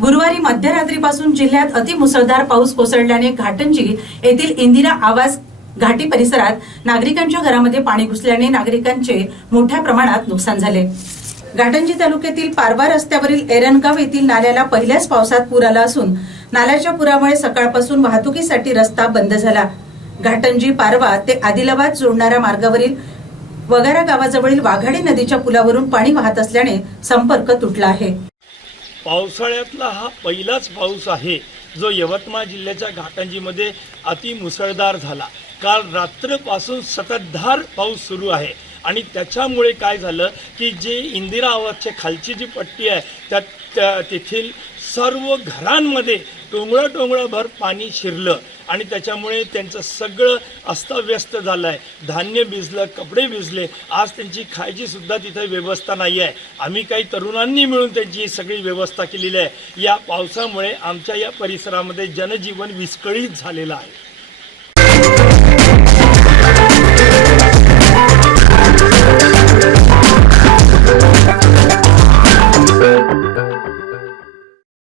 गुरुवारी मध्यरात्रीपासून जिल्ह्यात अतिमुसळधार पाऊस कोसळल्याने घाटंजी येथील इंदिरा आवास घाटी परिसरात नागरिकांच्या घरामध्ये पाणी घुसल्याने नागरिकांचे मोठ्या प्रमाणात नुकसान झाले. घाटंजी तालुक्यातील पारवा रस्त्यावरील एरनगाव येथील नाल्याला पहिल्याच पावसात पूर आला असून नाल्याच्या पुरामुळे सकाळपासून वाहतुकीसाठी रस्ता बंद झाला. घाटंजी पारवा ते आदिलाबाद जोडणाऱ्या मार्गावरील वगारा गावाजवळील वाघाडी नदीच्या पुलावरून पाणी वाहत असल्याने संपर्क तुटला आहे. पावसाळ्यातला हा पहिलाच पाऊस आहे जो यवतमाळ जिल्ह्याच्या घाटंजीमध्ये अतिमुसळधार झाला. काल रात्रपासून सततधार पाऊस सुरू आहे. आणि त्याच्यामुळे काय झालं की जे इंदिरा आवाजच्या खालची जी पट्टी आहे त्यात त्या तेथील सर्व घरांमध्ये टोंगळं टोंगळंभर पाणी शिरलं आणि त्याच्यामुळे त्यांचं सगळं अस्ताव्यस्त झालं आहे धान्य भिजलं कपडे भिजले. आज त्यांची खायची सुद्धा तिथे व्यवस्था नाही आहे. आम्ही काही तरुणांनी मिळून त्यांची सगळी व्यवस्था केलेली आहे. या पावसामुळे आमच्या या परिसरामध्ये जनजीवन विस्कळीत झालेलं आहे.